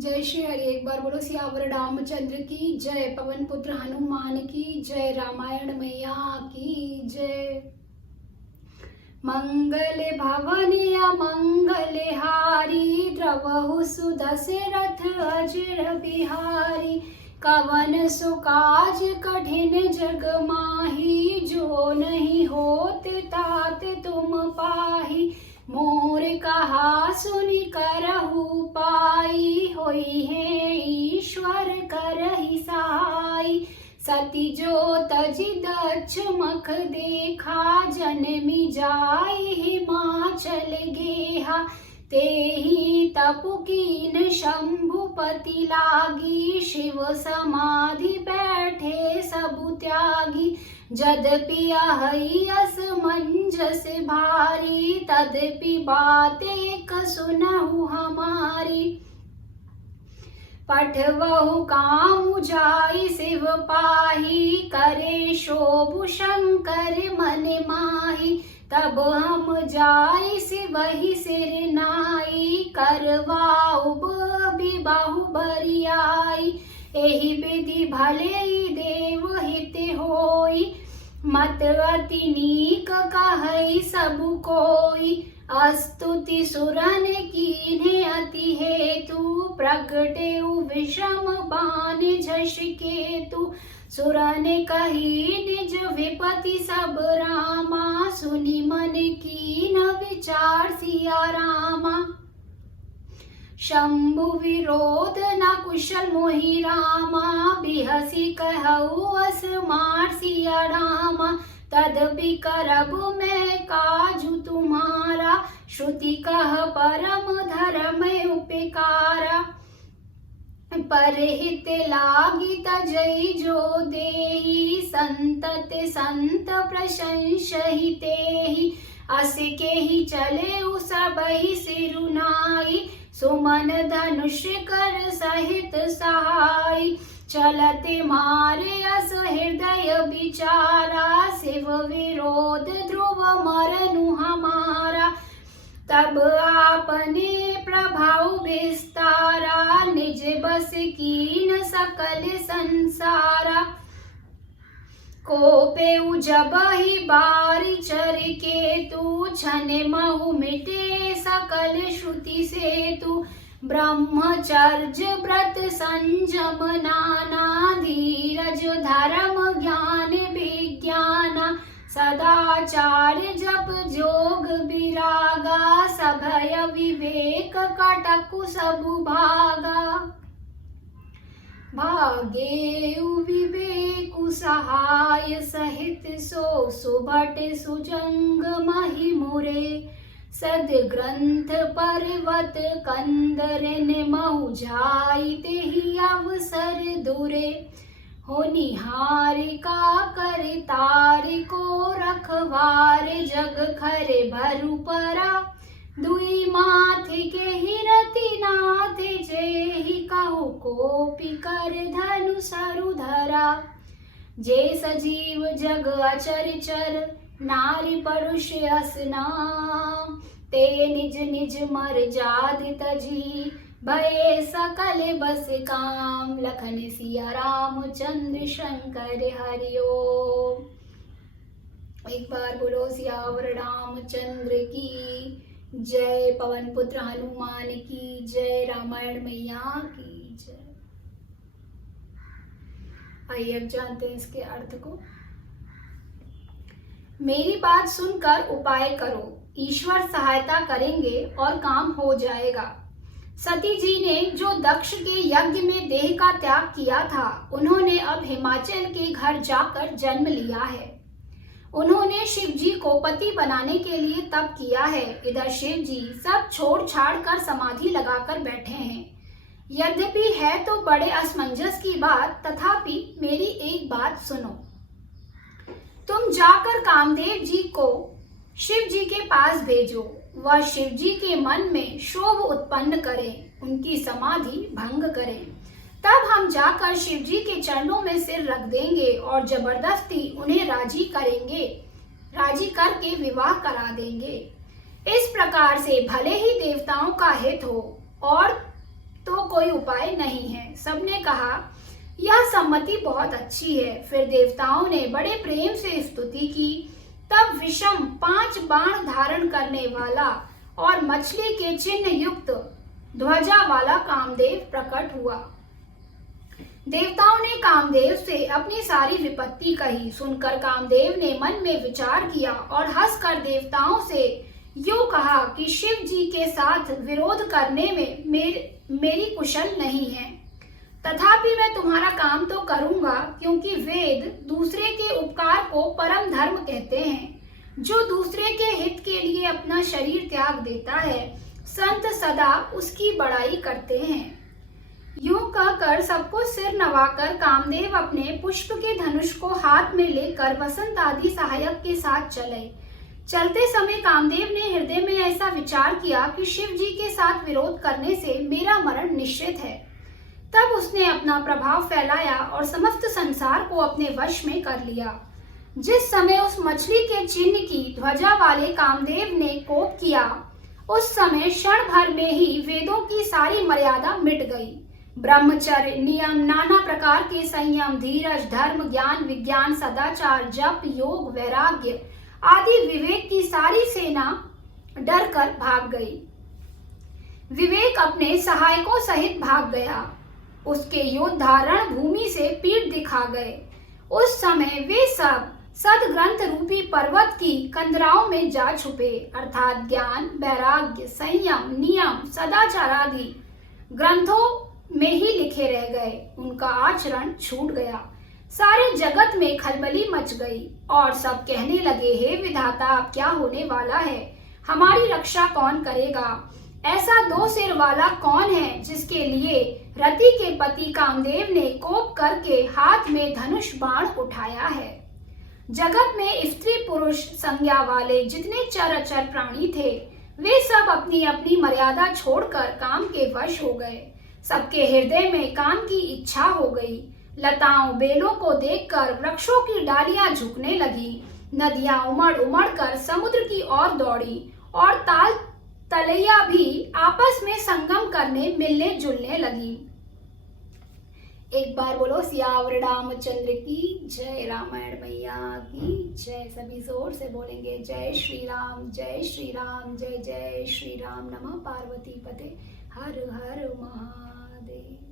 जय श्री हरि। एक बार बोलो सियावर रामचंद्र की जय, पवन पुत्र हनुमान की जय, रामायण मैया की जय। मंगल भवन मंगल हारी, द्रवहु सुदशरथ अजर बिहारी। कवन सुकाज कठिन जग माही, जो नहीं होते तात तुम पाही। मोर कहा सुनि करहु पाई, होई है ईश्वर करहि सहाई। सती जो तजि दक्ष मख देखा, जनमी जाई हिमाचल गेहा। तेहि तपु कीन शंभुपति लागी, शिव समाधि बैठे सबु त्यागी। जदपि अहि असमंजस भारी, तदपि बात एक सुनहु हमारी। पठवहु कामु जाई शिव पाही, करे शोभु शंकर मन माही। तब हम जाई शिवहि सिर नाई, करवाउब बिबाहु बरियाई। एहि विधि भले देव हित होई, मत अति नीक कहई सबु कोई। स्तुति सुरन कीन्हे अति हेतु, प्रगटे विषम बाण झष केतु। सुरन कही निज विपति सब रामा, सुनि मन कीन विचार सिया रामा। शंभु विरोध न कुशल मोहि रामा, बिहसी कहु अस मार सिया रामा। तदपि करब मैं काजु तुम्हारा, श्रुति कह परम धर्म उपकारा। परहित लागी तजई जो देहि, संतत संत प्रशंसहि तेहि। अस के ही चले सबहि सिरुनाई, सुमन धनुष कर सहित सहाय। चलते मारे अस हृदय विचारा, शिव विरोध ध्रुव मरनु हमारा। तब आपने प्रभाव विस्तारा, निज बस कीन सकल संसारा। कोपे जबहि बारि चर केतु, छन महु मिटे सकल श्रुति सेतु। ब्रह्मचर्य व्रत संयम नाना, धीरज धर्म ज्ञान विज्ञाना। सदाचार जप जोग विरागा, सभय विवेक कटकु सबु भागा। भागे विवेकु सहाय सहित, सो सुभट सुजंग महि मुरे। सद ग्रंथ पर्वत कंदरन महु जाई, तेहि अवसर दुरे। होनिहारिका कर तार को रखवार, जग खरे भरु परा। दुई माथे के हिरति नाथ, जेहि कहु कोपि कर धनु सरु धरा। जे सजीव जग अचर चर, नारी परुष अस नाम। ते निज निज मर जाद तजी, भये सकल बस काम। लखन सिया रामचंद्र शंकर हरि ओम। एक बार बोलो सियावर रामचंद्र की जय, पवन पुत्र हनुमान की जय, रामायण मैया की जय। आइए अब जानते हैं इसके अर्थ को। मेरी बात सुनकर उपाय करो, ईश्वर सहायता करेंगे और काम हो जाएगा। सती जी ने जो दक्ष के यज्ञ में देह का त्याग किया था, उन्होंने अब हिमाचल के घर जाकर जन्म लिया है। उन्होंने शिव जी को पति बनाने के लिए तप किया है। इधर शिव जी सब छोड़ छाड़ कर समाधि लगाकर बैठे हैं। यद्यपि है तो बड़े असमंजस की बात, तथापि मेरी एक बात सुनो। तुम जाकर कामदेव जी को शिव जी के पास भेजो, वह शिव जी के मन में क्षोभ उत्पन्न करें, उनकी समाधि भंग करें। तब हम जाकर शिव जी के चरणों में सिर रख देंगे और जबरदस्ती उन्हें राजी करके विवाह करा देंगे। इस प्रकार से भले ही देवताओं का हित हो और तो कोई उपाय नहीं है। सबने कहा, यह सम्मति बहुत अच्छी है। फिर देवताओं ने बड़े प्रेम से स्तुति की। तब विषम 5 बाण धारण करने वाला और मछली के चिन्ह युक्त ध्वजा वाला कामदेव प्रकट हुआ। देवताओं ने कामदेव से अपनी सारी विपत्ति कही। सुनकर कामदेव ने मन में विचार किया और हंसकर देवताओं से यूं कहा कि शिव जी के साथ विरोध करने में मेरी कुशल नहीं है, तथापि मैं तुम्हारा काम तो करूंगा, क्योंकि वेद दूसरे के उपकार को परम धर्म कहते हैं। जो दूसरे के हित के लिए अपना शरीर त्याग देता है, संत सदा उसकी बड़ाई करते हैं। यूं कहकर सबको सिर नवाकर कामदेव अपने पुष्प के धनुष को हाथ में लेकर वसंत आदि सहायक के साथ चले। चलते समय कामदेव ने हृदय में ऐसा विचार किया कि शिव जी के साथ विरोध करने से मेरा मरण निश्चित है। तब उसने अपना प्रभाव फैलाया और समस्त संसार को अपने वश में कर लिया। जिस समय उस मछली के चिन्ह की ध्वजा वाले कामदेव ने कोप किया, उस समय क्षण भर में ही वेदों की सारी मर्यादा मिट गई। ब्रह्मचर्य, नियम, नाना प्रकार के संयम, धीरज, धर्म, ज्ञान, विज्ञान, सदाचार, जप, योग, वैराग्य आदि विवेक की सारी सेना डर कर भाग गई। विवेक अपने सहायकों सहित भाग गया। उसके योद्धा रण भूमि से पीठ दिखा गए। उस समय वे सब सदग्रंथ रूपी पर्वत की कंदराओं में जा छुपे, अर्थात ज्ञान, वैराग्य, संयम, नियम, सदाचार आदि ग्रंथों में ही लिखे रह गए। उनका आचरण छूट गया। सारे जगत में खलबली मच गई और सब कहने लगे, हे विधाता, अब क्या होने वाला है? हमारी रक्षा कौन करेगा? ऐसा 2 सिर वाला कौन है जिसके लिए रति के पति कामदेव ने कोप करके हाथ में धनुष बाण उठाया है? जगत में स्त्री पुरुष संज्ञा वाले जितने चर अचर प्राणी थे, वे सब अपनी अपनी मर्यादा छोड़कर काम के वश हो गए। सबके हृदय में काम की इच्छा हो गई। लताओं बेलों को देखकर वृक्षों की डालियां झुकने लगी। नदियां उमड़ उमड़ कर समुद्र की ओर दौड़ी और ताल तलैया भी आपस में संगम करने मिलने जुलने लगी। एक बार बोलो सियावर रामचंद्र की जय, रामायण मैया की जय। सभी जोर से बोलेंगे, जय श्री राम, जय श्री राम, जय जय श्री राम। नमः पार्वती पते, हर हर महादेव।